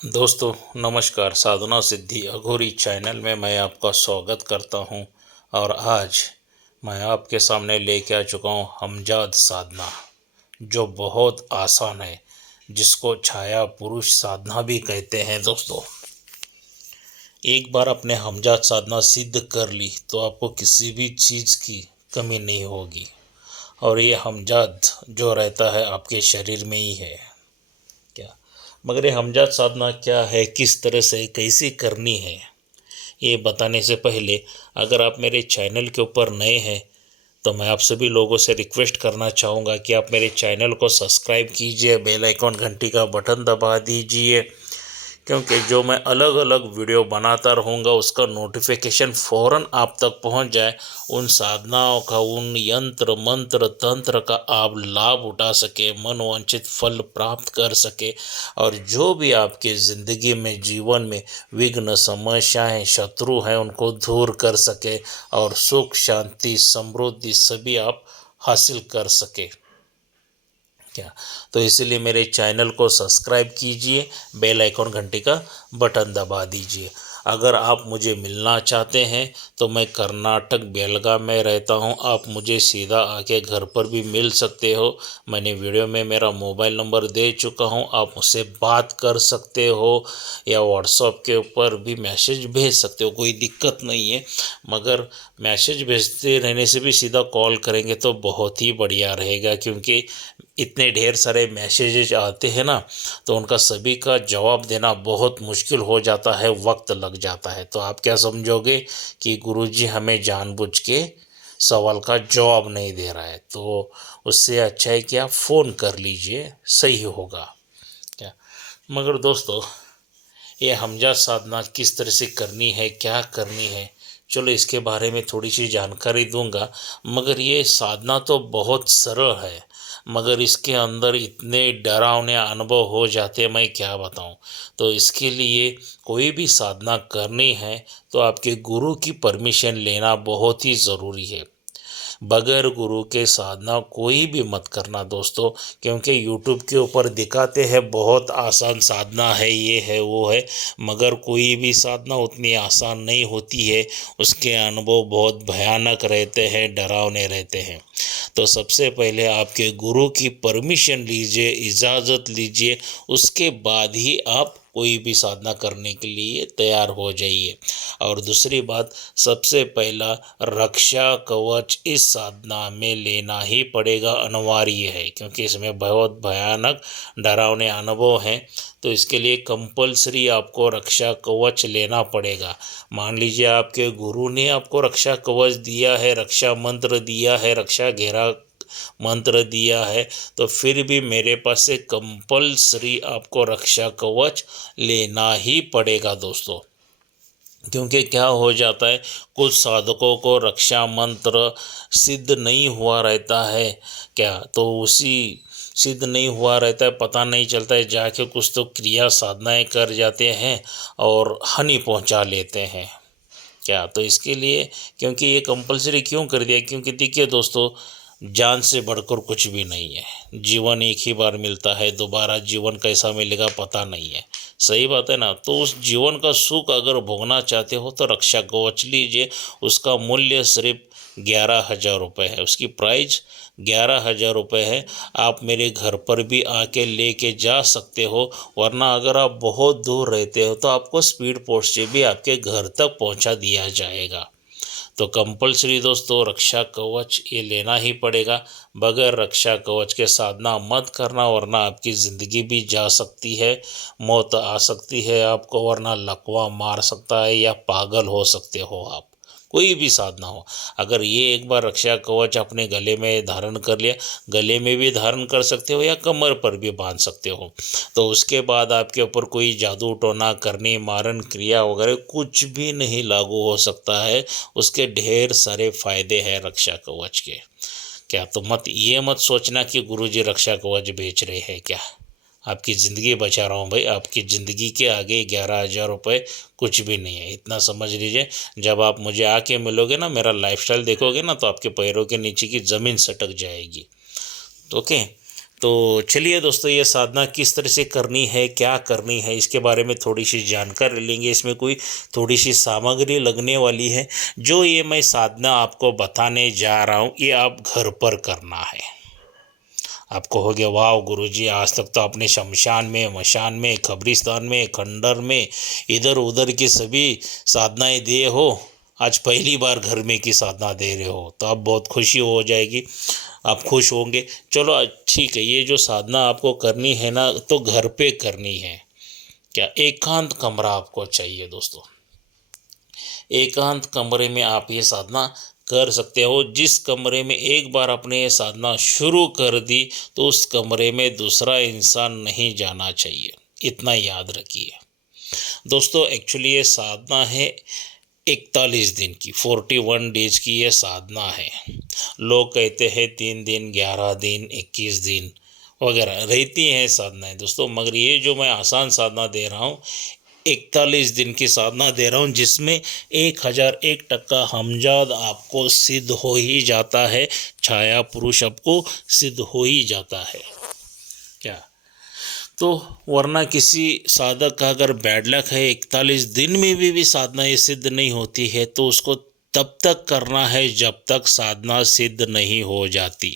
दोस्तों नमस्कार। साधना सिद्धि अघोरी चैनल में मैं आपका स्वागत करता हूं और आज मैं आपके सामने लेके आ चुका हूं हमजाद साधना, जो बहुत आसान है, जिसको छाया पुरुष साधना भी कहते हैं। दोस्तों, एक बार अपने हमजाद साधना सिद्ध कर ली तो आपको किसी भी चीज़ की कमी नहीं होगी और ये हमजाद जो रहता है आपके शरीर में ही है। क्या मगर ये हमजाद साधना क्या है, किस तरह से कैसी करनी है, ये बताने से पहले अगर आप मेरे चैनल के ऊपर नए हैं तो मैं आप सभी लोगों से रिक्वेस्ट करना चाहूँगा कि आप मेरे चैनल को सब्सक्राइब कीजिए, बेल आइकॉन घंटी का बटन दबा दीजिए, क्योंकि जो मैं अलग अलग वीडियो बनाता रहूँगा उसका नोटिफिकेशन फ़ौरन आप तक पहुँच जाए। उन साधनाओं का, उन यंत्र मंत्र तंत्र का आप लाभ उठा सके, मनोवांछित फल प्राप्त कर सके और जो भी आपके ज़िंदगी में, जीवन में विघ्न, समस्याएं, शत्रु हैं, उनको दूर कर सके और सुख, शांति, समृद्धि सभी आप हासिल कर सके। क्या तो इसीलिए मेरे चैनल को सब्सक्राइब कीजिए, बेल आइकॉन घंटी का बटन दबा दीजिए। अगर आप मुझे मिलना चाहते हैं तो मैं कर्नाटक बेलगाम में रहता हूं। आप मुझे सीधा आके घर पर भी मिल सकते हो। मैंने वीडियो में मेरा मोबाइल नंबर दे चुका हूं, आप मुझसे बात कर सकते हो या व्हाट्सएप के ऊपर भी मैसेज भेज सकते हो, कोई दिक्कत नहीं है। मगर मैसेज भेजते रहने से भी सीधा कॉल करेंगे तो बहुत ही बढ़िया रहेगा, क्योंकि इतने ढेर सारे मैसेजेज आते हैं ना, तो उनका सभी का जवाब देना बहुत मुश्किल हो जाता है, वक्त लग जाता है। तो आप क्या समझोगे कि गुरुजी हमें जानबूझ के सवाल का जवाब नहीं दे रहा है, तो उससे अच्छा है कि आप फ़ोन कर लीजिए, सही होगा। क्या मगर दोस्तों, ये हमजा साधना किस तरह से करनी है, क्या करनी है, चलो इसके बारे में थोड़ी सी जानकारी दूंगा। मगर ये साधना तो बहुत सरल है, मगर इसके अंदर इतने डरावने अनुभव हो जाते हैं, मैं क्या बताऊं। तो इसके लिए कोई भी साधना करनी है तो आपके गुरु की परमिशन लेना बहुत ही ज़रूरी है। बगैर गुरु के साधना कोई भी मत करना दोस्तों, क्योंकि यूट्यूब के ऊपर दिखाते हैं बहुत आसान साधना है, ये है वो है, मगर कोई भी साधना उतनी आसान नहीं होती है। उसके अनुभव बहुत भयानक रहते हैं, डरावने रहते हैं। तो सबसे पहले आपके गुरु की परमिशन लीजिए, इजाज़त लीजिए, उसके बाद ही आप कोई भी साधना करने के लिए तैयार हो जाइए। और दूसरी बात, सबसे पहला रक्षा कवच इस साधना में लेना ही पड़ेगा, अनिवार्य है, क्योंकि इसमें बहुत भयानक डरावने अनुभव हैं। तो इसके लिए कंपलसरी आपको रक्षा कवच लेना पड़ेगा। मान लीजिए आपके गुरु ने आपको रक्षा कवच दिया है, रक्षा मंत्र दिया है, रक्षा घेरा मंत्र दिया है, तो फिर भी मेरे पास से कंपलसरी आपको रक्षा कवच लेना ही पड़ेगा दोस्तों। क्योंकि क्या हो जाता है, कुछ साधकों को रक्षा मंत्र सिद्ध नहीं हुआ रहता है, क्या तो उसी सिद्ध नहीं हुआ रहता है, पता नहीं चलता है, जाके कुछ तो क्रिया साधनाएं कर जाते हैं और हानि पहुंचा लेते हैं। क्या तो इसके लिए, क्योंकि ये कंपलसरी क्यों कर दिया, क्योंकि देखिए दोस्तों, जान से बढ़कर कुछ भी नहीं है। जीवन एक ही बार मिलता है, दोबारा जीवन कैसा मिलेगा पता नहीं है। सही बात है ना। तो उस जीवन का सुख अगर भोगना चाहते हो तो रक्षा कवच लीजिए। उसका मूल्य सिर्फ 11,000 रुपये है, उसकी प्राइस 11,000 रुपये है। आप मेरे घर पर भी आके लेके जा सकते हो, वरना अगर आप बहुत दूर रहते हो तो आपको स्पीड पोस्ट से भी आपके घर तक पहुंचा दिया जाएगा। तो कंपलसरी दोस्तों रक्षा कवच ये लेना ही पड़ेगा। बगैर रक्षा कवच के साधना मत करना, वरना आपकी ज़िंदगी भी जा सकती है, मौत आ सकती है आपको, वरना लकवा मार सकता है या पागल हो सकते हो आप। कोई भी साधना हो, अगर ये एक बार रक्षा कवच अपने गले में धारण कर लिया, गले में भी धारण कर सकते हो या कमर पर भी बांध सकते हो, तो उसके बाद आपके ऊपर कोई जादू टोना करनी, मारण क्रिया वगैरह कुछ भी नहीं लागू हो सकता है। उसके ढेर सारे फायदे हैं रक्षा कवच के। क्या तो मत सोचना कि गुरुजी रक्षा कवच बेच रहे हैं, क्या आपकी ज़िंदगी बचा रहा हूँ भाई। आपकी ज़िंदगी के आगे 11,000 रुपये कुछ भी नहीं है, इतना समझ लीजिए। जब आप मुझे आके मिलोगे ना, मेरा लाइफस्टाइल देखोगे ना, तो आपके पैरों के नीचे की ज़मीन सटक जाएगी। ओके। तो चलिए दोस्तों, ये साधना किस तरह से करनी है, क्या करनी है, इसके बारे में थोड़ी सी जानकारी लेंगे। इसमें कोई थोड़ी सी सामग्री लगने वाली है। जो ये मैं साधना आपको बताने जा रहा हूँ, ये आप घर पर करना है। आप कहोगे वाह गुरुजी, आज तक तो आपने शमशान में, मशान में, कब्रिस्तान में, खंडर में, इधर उधर की सभी साधनाएं दिए हो, आज पहली बार घर में की साधना दे रहे हो, तो आप बहुत खुशी हो जाएगी, आप खुश होंगे। चलो ठीक है, ये जो साधना आपको करनी है ना, तो घर पे करनी है। क्या एकांत कमरा आपको चाहिए दोस्तों। एकांत कमरे में आप ये साधना कर सकते हो। जिस कमरे में एक बार आपने ये साधना शुरू कर दी, तो उस कमरे में दूसरा इंसान नहीं जाना चाहिए, इतना याद रखिए दोस्तों। एक्चुअली ये साधना है 41 दिन की, 41 डेज की ये साधना है। लोग कहते हैं 3 दिन, 11 दिन, 21 दिन वगैरह रहती हैं साधनाएं दोस्तों, मगर ये जो मैं आसान साधना दे रहा हूँ, 41 दिन की साधना दे रहा हूँ, जिसमें 1001% हमजाद आपको सिद्ध हो ही जाता है, छाया पुरुष आपको सिद्ध हो ही जाता है। क्या तो वरना किसी साधक का अगर बैड लक है, 41 दिन में भी साधना ये सिद्ध नहीं होती है, तो उसको तब तक करना है जब तक साधना सिद्ध नहीं हो जाती।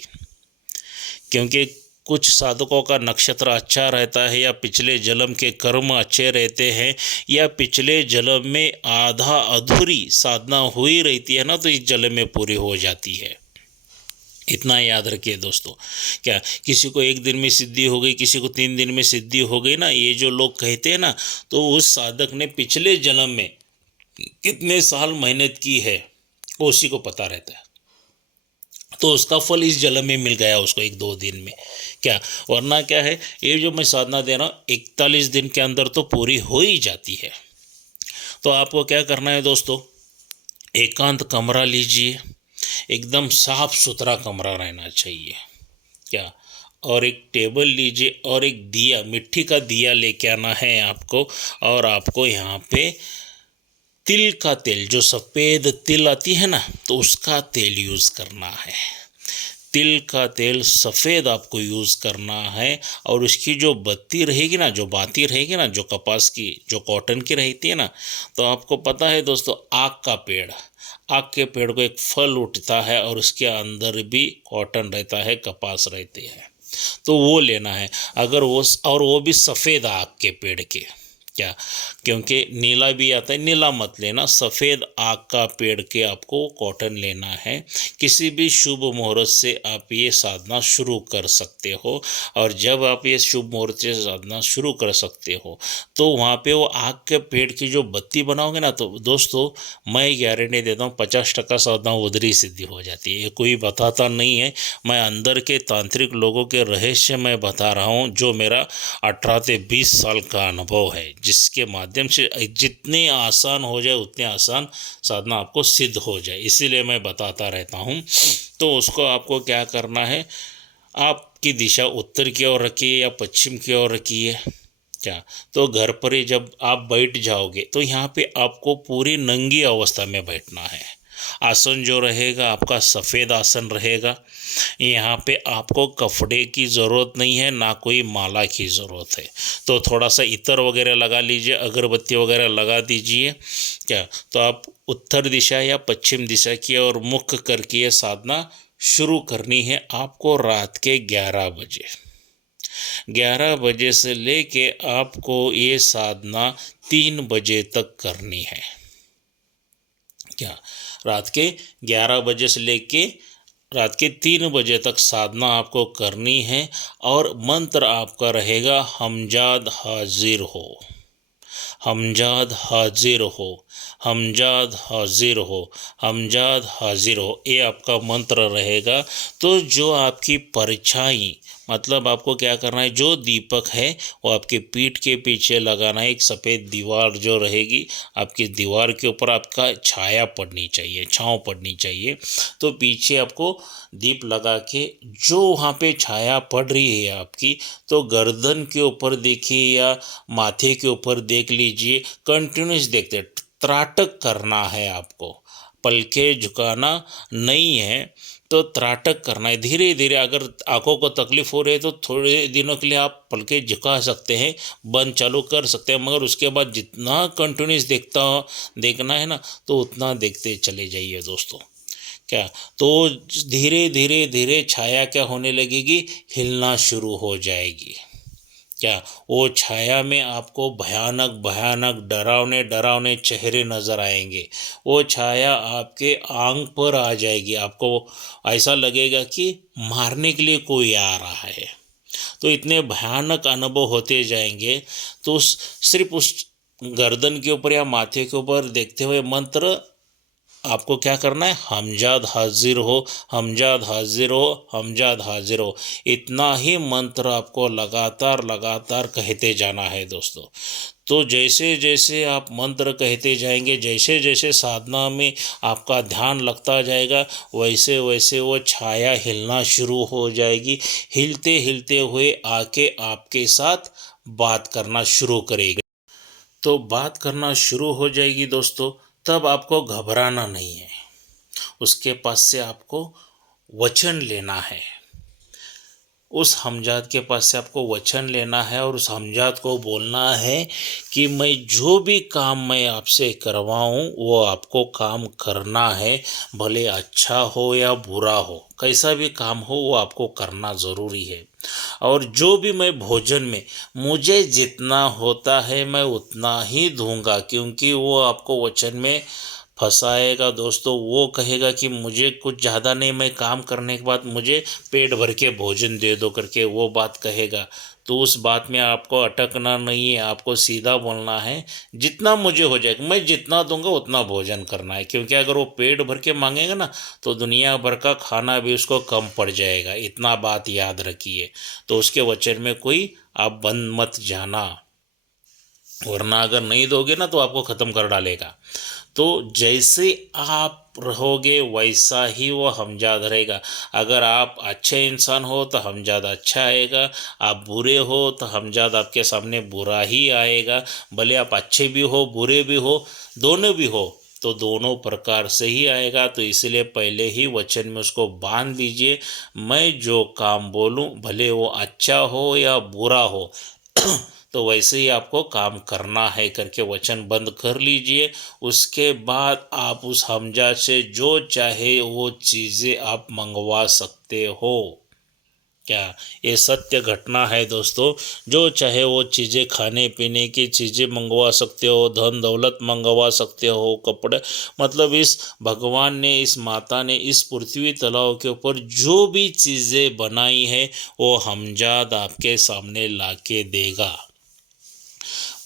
क्योंकि कुछ साधकों का नक्षत्र अच्छा रहता है, या पिछले जन्म के कर्म अच्छे रहते हैं, या पिछले जन्म में आधा अधूरी साधना हुई रहती है ना, तो इस जन्म में पूरी हो जाती है। इतना याद रखिए दोस्तों। क्या किसी को 1 दिन में सिद्धि हो गई, किसी को 3 दिन में सिद्धि हो गई ना, ये जो लोग कहते हैं ना, तो उस साधक ने पिछले जन्म में कितने साल मेहनत की है वो उसी को पता रहता है, तो उसका फल इस जन्म में मिल गया उसको 1-2 दिन में। क्या वरना क्या है, ये जो मैं साधना दे रहा हूँ 41 दिन के अंदर तो पूरी हो ही जाती है। तो आपको क्या करना है दोस्तों, एकांत कमरा लीजिए, एकदम साफ सुथरा कमरा रहना चाहिए। क्या और एक टेबल लीजिए, और एक दिया, मिट्टी का दिया लेके आना है आपको। और आपको यहाँ पे तिल का तेल, जो सफ़ेद तिल आती है ना, तो उसका तेल यूज़ करना है। तिल का तेल सफ़ेद आपको यूज़ करना है। और उसकी जो बत्ती रहेगी ना, जो बाती रहेगी ना, जो कपास की, जो कॉटन की रहती है ना, तो आपको पता है दोस्तों, आक का पेड़, आक के पेड़ को एक फल उठता है, और उसके अंदर भी कॉटन रहता है, कपास रहते हैं, तो वो लेना है। अगर वो, और वो भी सफ़ेद आक के पेड़ के। क्या क्योंकि नीला भी आता है, नीला मत लेना, सफ़ेद आक का पेड़ के आपको कॉटन लेना है। किसी भी शुभ मुहूर्त से आप ये साधना शुरू कर सकते हो। और जब आप ये शुभ मुहूर्त से साधना शुरू कर सकते हो, तो वहाँ पे वो आक के पेड़ की जो बत्ती बनाओगे ना, तो दोस्तों मैं गारंटी देता हूँ 50% साधना उधर ही सिद्धि हो जाती है। ये कोई बताता नहीं है, मैं अंदर के तांत्रिक लोगों के रहस्य मैं बता रहा हूँ, जो मेरा 18 से 20 साल का अनुभव है, जिसके माध्यम से जितने आसान हो जाए उतने आसान साधना आपको सिद्ध हो जाए, इसीलिए मैं बताता रहता हूँ। तो उसको आपको क्या करना है, आपकी दिशा उत्तर की ओर रखिए या पश्चिम की ओर रखिए। क्या तो घर पर ही जब आप बैठ जाओगे, तो यहाँ पे आपको पूरी नंगी अवस्था में बैठना है। आसन जो रहेगा आपका सफ़ेद आसन रहेगा। यहाँ पे आपको कपड़े की ज़रूरत नहीं है, ना कोई माला की ज़रूरत है। तो थोड़ा सा इत्र वगैरह लगा लीजिए, अगरबत्ती वगैरह लगा दीजिए। क्या तो आप उत्तर दिशा या पश्चिम दिशा की ओर मुख करके ये साधना शुरू करनी है आपको रात के 11 बजे। 11 बजे से लेके आपको ये साधना 3 बजे तक करनी है। क्या रात के 11 बजे से लेके रात के 3 बजे तक साधना आपको करनी है। और मंत्र आपका रहेगा, हमजाद हाजिर हो, हमजाद हाजिर हो, हमजाद हाजिर हो, हमजाद हाजिर हो, ये आपका मंत्र रहेगा। तो जो आपकी परछाई, मतलब आपको क्या करना है, जो दीपक है वो आपके पीठ के पीछे लगाना है। एक सफ़ेद दीवार जो रहेगी, आपकी दीवार के ऊपर आपका छाया पड़नी चाहिए, छाँव पड़नी चाहिए। तो पीछे आपको दीप लगा के जो वहाँ पे छाया पड़ रही है आपकी, तो गर्दन के ऊपर देखिए या माथे के ऊपर देख लीजिए, कंटिन्यूस देखते, त्राटक करना है आपको। पलकें झुकाना नहीं है, तो त्राटक करना है धीरे धीरे। अगर आंखों को तकलीफ हो रही है तो थोड़े दिनों के लिए आप पलकें झुका सकते हैं, बंद चालू कर सकते हैं, मगर उसके बाद जितना कंटिन्यूस देखना है ना, तो उतना देखते चले जाइए दोस्तों। क्या तो धीरे धीरे धीरे छाया क्या होने लगेगी, हिलना शुरू हो जाएगी। क्या वो छाया में आपको भयानक भयानक डरावने डरावने चेहरे नज़र आएंगे। वो छाया आपके आंख पर आ जाएगी, आपको ऐसा लगेगा कि मारने के लिए कोई आ रहा है। तो इतने भयानक अनुभव होते जाएंगे। तो सिर्फ उस गर्दन के ऊपर या माथे के ऊपर देखते हुए मंत्र आपको क्या करना है, हमजाद हाजिर हो, हमजाद हाजिर हो, हमजाद हाजिर हो, इतना ही मंत्र आपको लगातार लगातार कहते जाना है दोस्तों। तो जैसे जैसे आप मंत्र कहते जाएंगे, जैसे जैसे साधना में आपका ध्यान लगता जाएगा, वैसे वैसे वो छाया हिलना शुरू हो जाएगी। हिलते हिलते हुए आके आपके साथ बात करना शुरू करेगी। तो बात करना शुरू हो जाएगी दोस्तों, तब आपको घबराना नहीं है। उसके पास से आपको वचन लेना है। उस हमजाद के पास से आपको वचन लेना है और उस हमजाद को बोलना है कि मैं जो भी काम मैं आपसे करवाऊँ वो आपको काम करना है, भले अच्छा हो या बुरा हो, कैसा भी काम हो वो आपको करना ज़रूरी है। और जो भी मैं भोजन में मुझे जितना होता है मैं उतना ही दूंगा, क्योंकि वो आपको वचन में फंसाएगा दोस्तों। वो कहेगा कि मुझे कुछ ज़्यादा नहीं, मैं काम करने के बाद मुझे पेट भर के भोजन दे दो करके वो बात कहेगा। तो उस बात में आपको अटकना नहीं है, आपको सीधा बोलना है जितना मुझे हो जाएगा, मैं जितना दूंगा उतना भोजन करना है। क्योंकि अगर वो पेट भर के मांगेगा ना, तो दुनिया भर का खाना भी उसको कम पड़ जाएगा, इतना बात याद रखिए। तो उसके वचन में कोई आप बंद मत जाना, वरना अगर नहीं दोगे ना तो आपको ख़त्म कर डालेगा। तो जैसे आप रहोगे वैसा ही वो हमजाद रहेगा। अगर आप अच्छे इंसान हो तो हमजाद अच्छा आएगा, आप बुरे हो तो हमजाद आपके सामने बुरा ही आएगा। भले आप अच्छे भी हो बुरे भी हो, दोनों भी हो, तो दोनों प्रकार से ही आएगा। तो इसलिए पहले ही वचन में उसको बांध दीजिए, मैं जो काम बोलूं भले वो अच्छा हो या बुरा हो तो वैसे ही आपको काम करना है करके वचन बंद कर लीजिए। उसके बाद आप उस हमजा से जो चाहे वो चीज़ें आप मंगवा सकते हो। क्या ये सत्य घटना है दोस्तों। जो चाहे वो चीज़ें, खाने पीने की चीज़ें मंगवा सकते हो, धन दौलत मंगवा सकते हो, कपड़े, मतलब इस भगवान ने, इस माता ने इस पृथ्वी तलाव के ऊपर जो भी चीज़ें बनाई है वो हमजाद आपके सामने लाके देगा।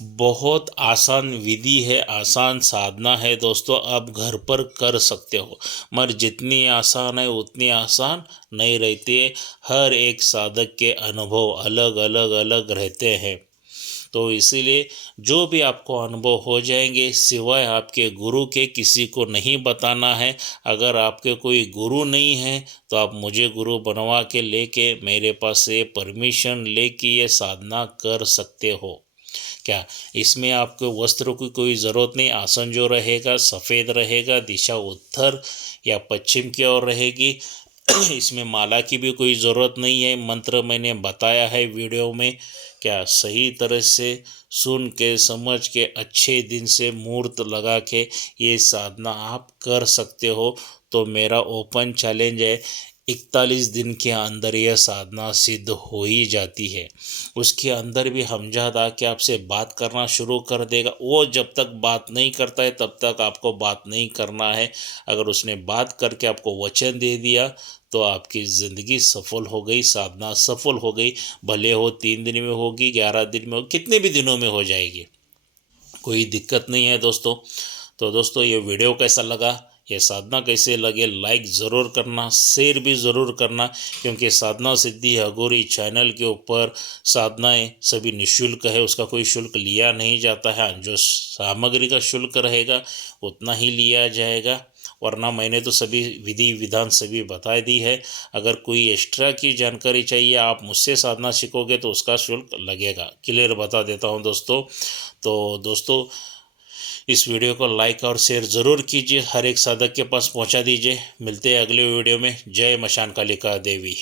बहुत आसान विधि है, आसान साधना है दोस्तों, आप घर पर कर सकते हो। मगर जितनी आसान है उतनी आसान नहीं रहती है। हर एक साधक के अनुभव अलग अलग अलग रहते हैं। तो इसीलिए जो भी आपको अनुभव हो जाएंगे, सिवाय आपके गुरु के किसी को नहीं बताना है। अगर आपके कोई गुरु नहीं है तो आप मुझे गुरु बनवा के लेके मेरे पास से परमिशन लेके ये साधना कर सकते हो। क्या इसमें आपको वस्त्रों की कोई ज़रूरत नहीं। आसन जो रहेगा सफ़ेद रहेगा, दिशा उत्तर या पश्चिम की ओर रहेगी। इसमें माला की भी कोई ज़रूरत नहीं है। मंत्र मैंने बताया है वीडियो में। क्या सही तरह से सुन के समझ के अच्छे दिन से मुहूर्त लगा के ये साधना आप कर सकते हो। तो मेरा ओपन चैलेंज है, 41 दिन के अंदर यह साधना सिद्ध हो ही जाती है। उसके अंदर भी हमजाद आके आपसे बात करना शुरू कर देगा। वो जब तक बात नहीं करता है तब तक आपको बात नहीं करना है। अगर उसने बात करके आपको वचन दे दिया तो आपकी ज़िंदगी सफल हो गई, साधना सफल हो गई। भले हो 3 दिन में होगी, 11 दिन में हो, कितने भी दिनों में हो जाएगी, कोई दिक्कत नहीं है दोस्तों। तो दोस्तों ये वीडियो कैसा लगा, ये साधना कैसे लगे, लाइक ज़रूर करना, शेयर भी ज़रूर करना। क्योंकि साधना सिद्धि अघोरी चैनल के ऊपर साधनाएं सभी निःशुल्क है, उसका कोई शुल्क लिया नहीं जाता है। जो सामग्री का शुल्क रहेगा उतना ही लिया जाएगा, वरना मैंने तो सभी विधि विधान सभी बता दी है। अगर कोई एक्स्ट्रा की जानकारी चाहिए, आप मुझसे साधना सीखोगे तो उसका शुल्क लगेगा। क्लियर बता देता हूँ दोस्तों। तो दोस्तों इस वीडियो को लाइक और शेयर ज़रूर कीजिए, हर एक साधक के पास पहुंचा दीजिए। मिलते हैं अगले वीडियो में। जय मशान कालिका देवी।